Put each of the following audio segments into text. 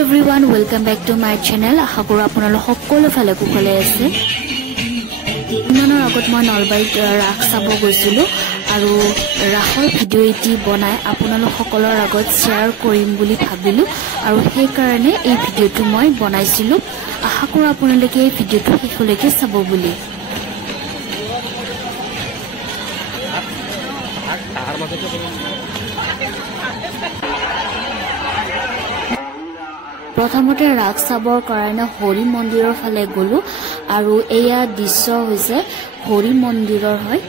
everyone, welcome back to my channel. আশা কৰো আপোনালোক সকলো ফালে কুশলে আছে। ইমানৰ আগত মই নলবাৰীত ৰাস চাব গৈছিলো আৰু ৰাসৰ ভিডিঅ' এটি বনাই আপোনালোক সকলৰ আগত শ্বেয়াৰ কৰিম বুলি ভাবিলো আৰু সেই কাৰণে এই ভিডিঅ'টো মই বনাইছিলো। আশা কৰো আপোনালোকে এই ভিডিঅ'টো শেষলৈকে চাব বুলি। প্ৰথমতে ৰাগ চাবৰ কাৰণে হৰি মন্দিৰৰ ফালে গলো আৰু এয়া দৃশ্য হৈছে হৰি মন্দিৰৰ হয়।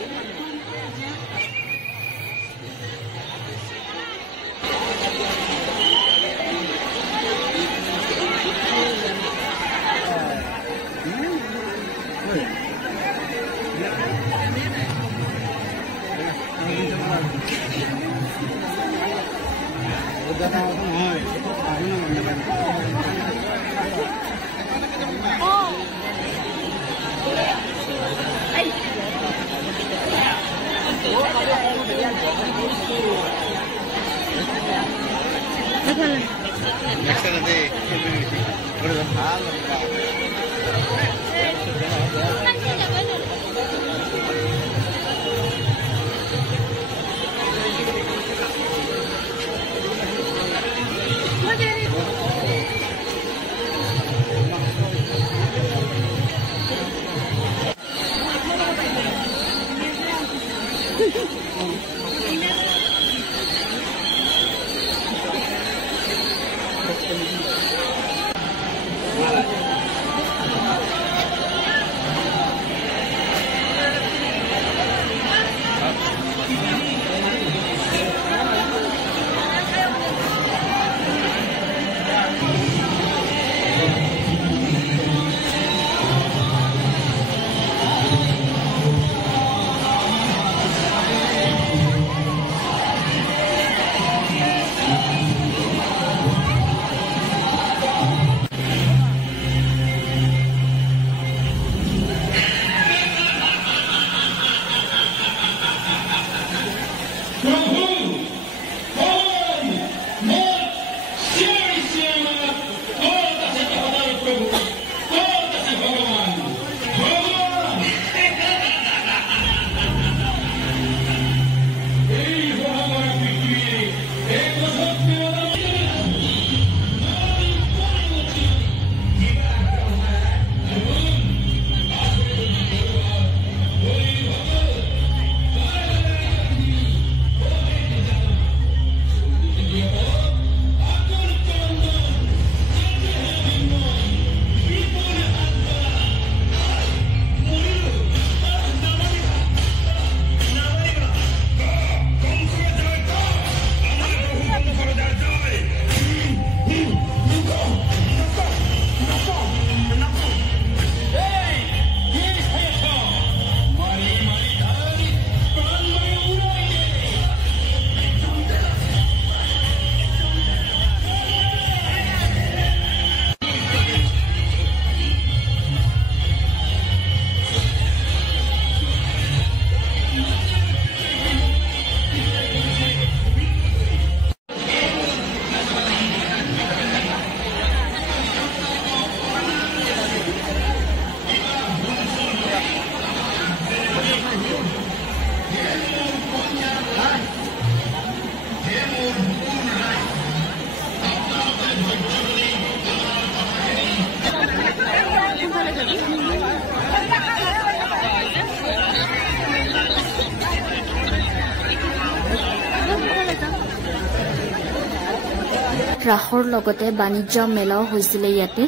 ৰাসৰ লগতে বাণিজ্য মেলাও হৈছিলে ইয়াতে।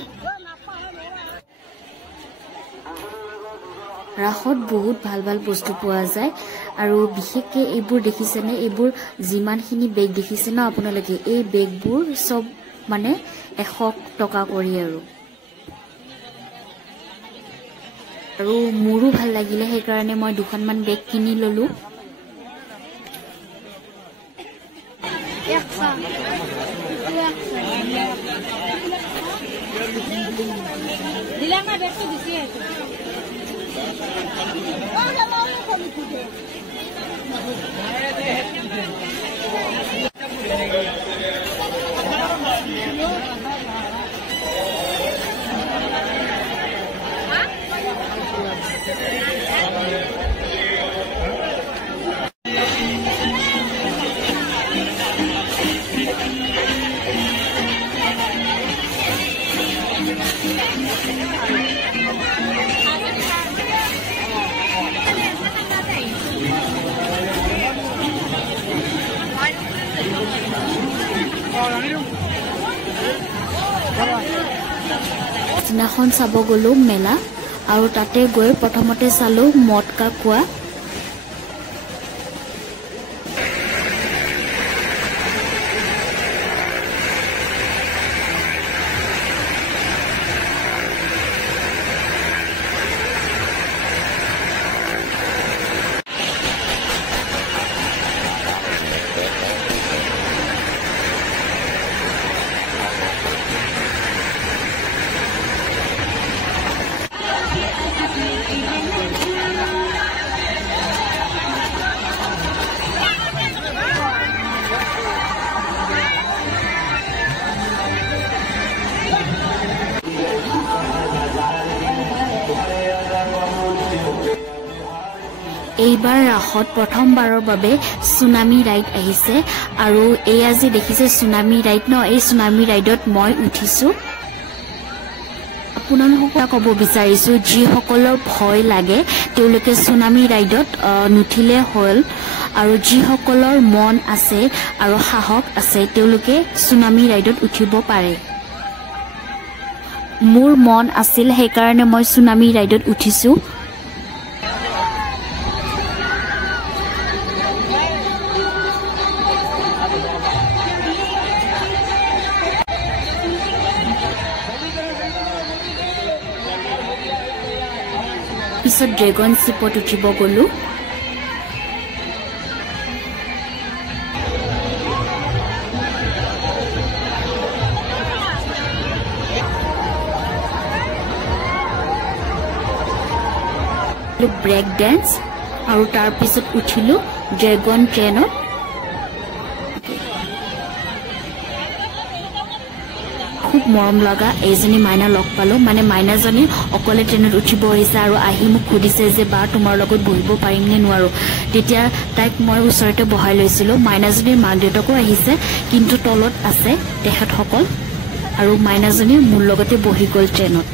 ৰাসত বহুত ভাল ভাল বস্তু পোৱা যায় আৰু বিশেষকে এইবোৰ দেখিছেনে, এইবোৰ যিমানখিনি বেগ দেখিছে ন আপোনালোকে, এই বেগবোৰ চব মানে 100 টকা কৰি আৰু মোৰো ভাল লাগিলে সেইকাৰণে মই দুখনমান বেগ কিনি ললো। মেলাখন চাব গলো মেলা আৰু তাতে গৈ প্ৰথমতে চালো মটকা কোৱা এইবাৰ ৰাখত প্ৰথমবাৰৰ বাবে সুনামি ৰাইড আহিছে আৰু এই আজি দেখিছে সুনামি ৰাইড ন এই সুনামি ৰাইডত মই উঠিছো আপোনালোকক ক'ব বিচাৰিছো যি সকলৰ ভয় লাগে তেওঁলোকে সুনামি ৰাইডত নুঠিলে হ'ল আৰু যি সকলৰ মন আছে আৰু সাহস আছে তেওঁলোকে সুনামি ৰাইডত উঠিব পাৰে মোৰ মন আছিল সেই কাৰণে মই সুনামি ৰাইডত উঠিছো পিছত ড্ৰেগন শিপত উঠিব গলো ব্ৰেক ডেন্স আৰু তাৰ পিছত উঠিলো ড্ৰেগন ট্ৰেইনত খুব মৰম লগা এইজনী মাইনা লগ পালো মানে মাইনাজনী অকলে ট্ৰেইনত উঠিব আহিছে আৰু আহি মোক সুধিছে যে বা তোমাৰ লগত বহিব পাৰিম নে নোৱাৰো তেতিয়া তাইক মই ওচৰতে বহাই লৈছিলো মাইনাজনীৰ মাক দেউতাকো আহিছে কিন্তু তলত আছে তেখেতসকল আৰু মাইনাজনী মোৰ লগতে বহি গ'ল ট্ৰেইনত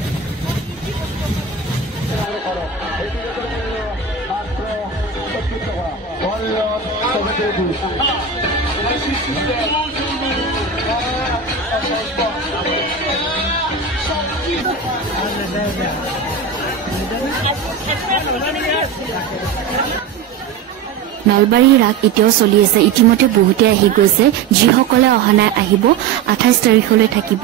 নলবাৰী ৰাস এতিয়াও চলি আছে ইতিমধ্যে বহুতে আহি গৈছে যিসকলে অহা নাই আহিব 28 তাৰিখলৈ থাকিব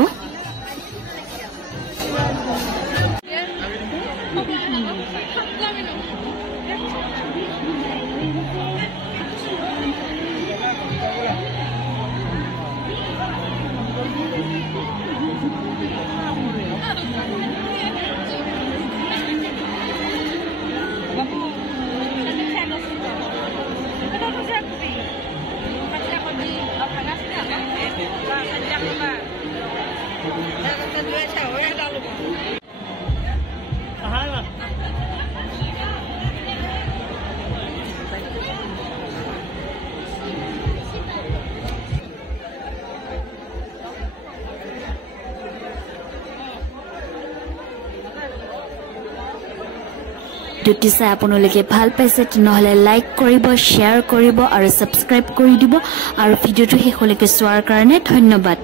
যদি চাই আপোনালোকে ভাল পাইছে তেনেহলে লাইক কৰিব শেয়াৰ কৰিব আৰু সাবস্ক্ৰাইব কৰি দিব আৰু ভিডিওটো শেষলৈকে চোৱাৰ কাৰণে ধন্যবাদ